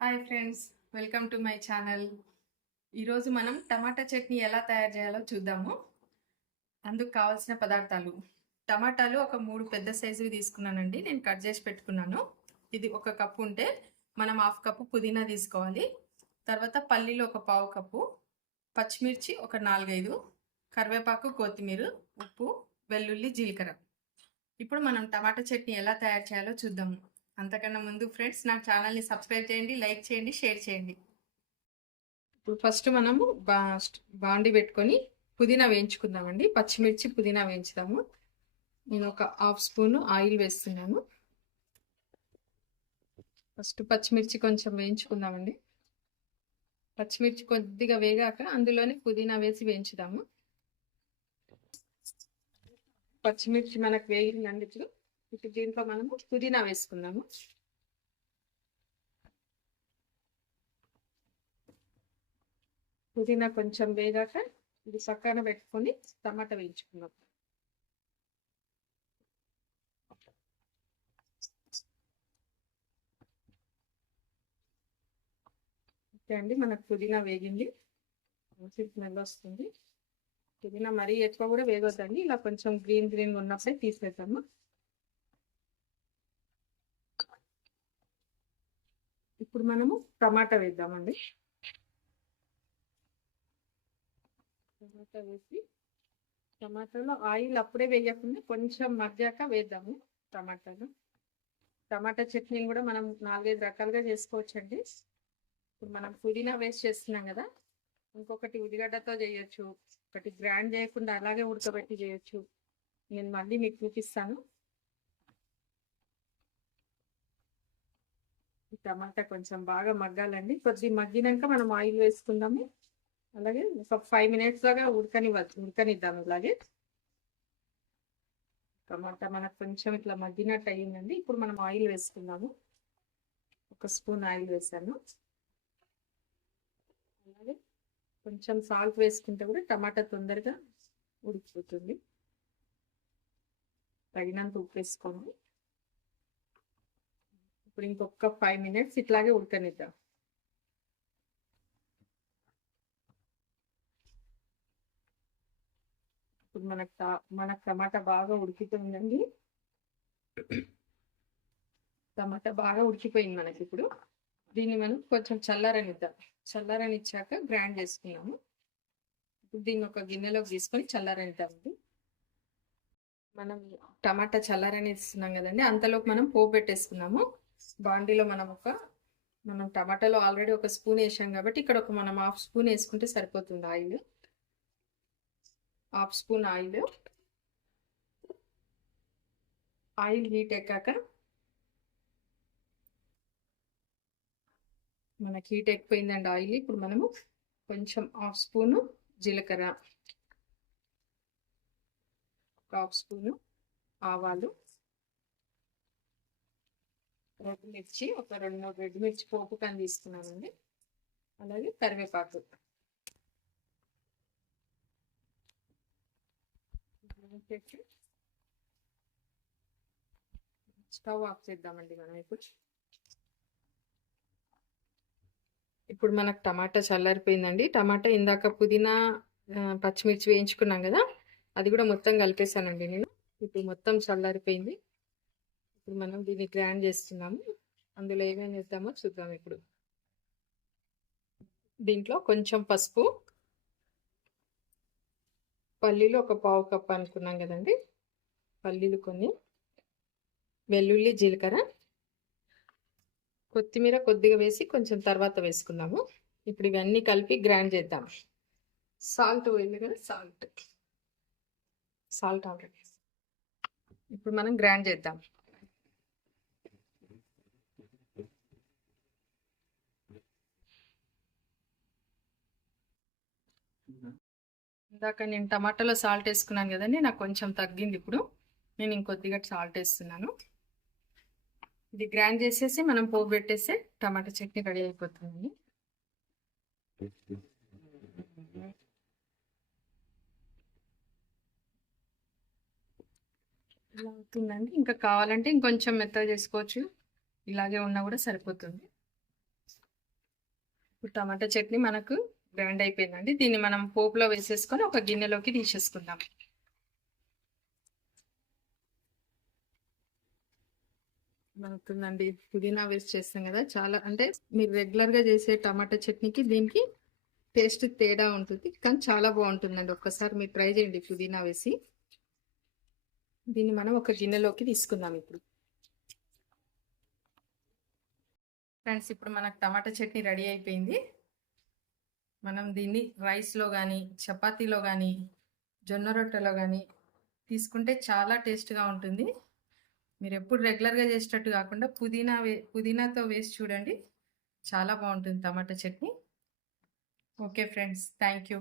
Hi friends, welcome to my channel. ఈరోజు మనం టమాటా చట్నీ ఎలా తయారు చేయాలో చూద్దాము. అందుకు కావాల్సిన పదార్థాలు: టమాటాలు ఒక 3 పెద్ద సైజువి తీసుకున్నానండి, నేను కట్ చేసి పెట్టుకున్నాను. ఇది 1 కప్పు ఉంటే మనం 1/2 కప్పు పుదీనా తీసుకోవాలి. తర్వాత పల్లీలు ఒక 1/2 కప్పు, పచ్చిమిర్చి ఒక 4-5, కరివేపాకు, కొత్తిమీర, ఉప్పు, వెల్లుల్లి, జీలకర్ర. ఇప్పుడు మనం టమాటా చట్నీ ఎలా తయారు చేయాలో చూద్దాము. అంతకన్నా ముందు ఫ్రెండ్స్, నా ఛానల్ని సబ్స్క్రైబ్ చేయండి, లైక్ చేయండి, షేర్ చేయండి. ఇప్పుడు ఫస్ట్ మనము బాండి పెట్టుకొని పుదీనా వేయించుకుందామండి. పచ్చిమిర్చి, పుదీనా వేయించుదాము. నేను ఒక 1/2 స్పూన్ ఆయిల్ వేస్తున్నాను. ఫస్ట్ పచ్చిమిర్చి కొంచెం వేయించుకుందామండి. పచ్చిమిర్చి కొద్దిగా వేగాక అందులోనే పుదీనా వేసి వేయించుదాము. పచ్చిమిర్చి మనకు వేగిందండి. ఇప్పుడు దీంట్లో మనము పుదీనా వేసుకుందాము. పుదీనా కొంచెం వేగాక ఇది పక్కన పెట్టుకొని టమాటా వేయించుకుందాం. ఓకే అండి, మనకు పుదీనా వేగింది, స్మెల్ వస్తుంది. పుదీనా మరీ ఎక్కువ కూడా వేగొద్దండి, ఇలా కొంచెం గ్రీన్ ఉన్నప్పుడే తీసేద్దాము. ఇప్పుడు మనము టమాటా వేద్దామండి. టమాటా వేసి టమాటాలో ఆయిల్ అప్పుడే వేయకుండా కొంచెం మగ్గాక వేద్దాము టమాటాలు. టమాటా చట్నీని కూడా మనం 4-5 రకాలుగా చేసుకోవచ్చండి. ఇప్పుడు మనం పుదీనా వేస్ట్ చేస్తున్నాం కదా, ఇంకొకటి ఉల్లిగడ్డతో చేయొచ్చు, ఒకటి గ్రైండ్ చేయకుండా అలాగే ఉడకబెట్టి చేయొచ్చు. నేను మళ్ళీ మీకు చూపిస్తాను. టమాటా కొంచెం బాగా మగ్గాలండి. కొద్దిగా మగ్గినాక మనం ఆయిల్ వేసుకుందాము. అలాగే ఒక 5 మినిట్స్ దాకా ఉడకనిద్దాం. ఇలాగే టమాటా మనకు కొంచెం ఇట్లా మగ్గినట్టు అయ్యిందండి. ఇప్పుడు మనం ఆయిల్ వేసుకుందాము. 1 స్పూన్ ఆయిల్ వేసాను. అలాగే కొంచెం సాల్ట్ వేసుకుంటే కూడా టమాటా తొందరగా ఉడికిపోతుంది. తగినంత ఉప్పు వేసుకోండి. ఇప్పుడు ఇంకొక 5 మినిట్స్ ఇట్లాగే ఉడకనిద్దాం. ఇప్పుడు మనకు టమాటా బాగా ఉడికిపోయిందండి. టమాటా బాగా ఉడికిపోయింది మనకి. ఇప్పుడు దీన్ని మనం కొంచెం చల్లారనిద్దాం. చల్లారనిచ్చాక గ్రైండ్ చేసుకున్నాము. ఇప్పుడు దీన్ని ఒక గిన్నెలోకి తీసుకొని చల్లారనిద్దామండి. మనం టమాటా చల్లారనిస్తున్నాం కదండి, అంతలోకి మనం పోపు పెట్టేసుకున్నాము. బాండీలో మనం టమాటాలో ఆల్రెడీ 1 స్పూన్ వేసాం కాబట్టి ఇక్కడ మనం 1/2 స్పూన్ వేసుకుంటే సరిపోతుంది ఆయిల్. 1/2 స్పూన్ ఆయిల్ హీట్ ఎక్కాక మనకి హీట్ ఎక్కిపోయిందండి ఆయిల్. ఇప్పుడు మనము కొంచెం 1/2 స్పూను జీలకర్ర, 1/2 స్పూను ఆవాలు, రెడ్ మిర్చి, ఒక 2-3 రెడ్ మిర్చి పోపు కానీ తీసుకున్నానండి. అలాగే కరివేపాకు. స్టవ్ ఆఫ్ చేద్దామండి మనం. ఇప్పుడు మనకు టమాటా చల్లారిపోయిందండి. టమాటా ఇందాక పుదీనా పచ్చిమిర్చి వేయించుకున్నాం కదా, అది కూడా మొత్తం కలిపేసానండి నేను. ఇప్పుడు మొత్తం చల్లారిపోయింది. ఇప్పుడు మనం దీన్ని గ్రైండ్ చేస్తున్నాము. అందులో ఏమేమి వేద్దామో చూద్దాం. ఇప్పుడు దీంట్లో కొంచెం పసుపు, పల్లీలు ఒక 1/2 కప్పు అనుకున్నాం కదండి, పల్లీలు కొన్ని, వెల్లుల్లి, జీలకర్ర, కొత్తిమీర కొద్దిగా వేసి కొంచెం తర్వాత వేసుకుందాము. ఇప్పుడు ఇవన్నీ కలిపి గ్రైండ్ చేద్దాం. సాల్ట్ వేయాలి కదా, సాల్ట్ ఆల్రెడీ. ఇప్పుడు మనం గ్రైండ్ చేద్దాం. ఇందాక నేను టమాటాలో సాల్ట్ వేసుకున్నాను కదండి, నాకు కొంచెం తగ్గింది. ఇప్పుడు నేను ఇంకొద్దిగా సాల్ట్ వేస్తున్నాను. ఇది గ్రైండ్ చేసేసి మనం పోపు పెట్టేస్తే టమాటా చట్నీ రెడీ అయిపోతుంది. ఇలా అవుతుందండి. ఇంకా కావాలంటే ఇంకొంచెం మెత్తగా చేసుకోవచ్చు, ఇలాగే ఉన్నా కూడా సరిపోతుంది. ఇప్పుడు టమాటా చట్నీ మనకు గ్రైండ్ అయిపోయిందండి. దీన్ని మనం పోపులో వేసేసుకొని ఒక గిన్నెలోకి తీసేసుకుందాం. అవుతుందండి. పుదీనా వేస్ట్ చేస్తాం కదా, చాలా అంటే మీరు రెగ్యులర్గా చేసే టమాటా చట్నీకి దీనికి టేస్ట్ తేడా ఉంటుంది, కానీ చాలా బాగుంటుందండి. ఒక్కసారి మీరు ట్రై చేయండి పుదీనా వేసి. దీన్ని మనం ఒక గిన్నెలోకి తీసుకుందాం ఇప్పుడు. ఫ్రెండ్స్, ఇప్పుడు మనకు టమాటా చట్నీ రెడీ అయిపోయింది. మనం దీన్ని రైస్లో కానీ, చపాతీలో కానీ, జొన్న రొట్టెలో కానీ తీసుకుంటే చాలా టేస్ట్గా ఉంటుంది. మీరు ఎప్పుడు రెగ్యులర్గా చేసేటట్టు కాకుండా పుదీనాతో వేసి చూడండి, చాలా బాగుంటుంది టమాటా chutney. Okay friends, thank you.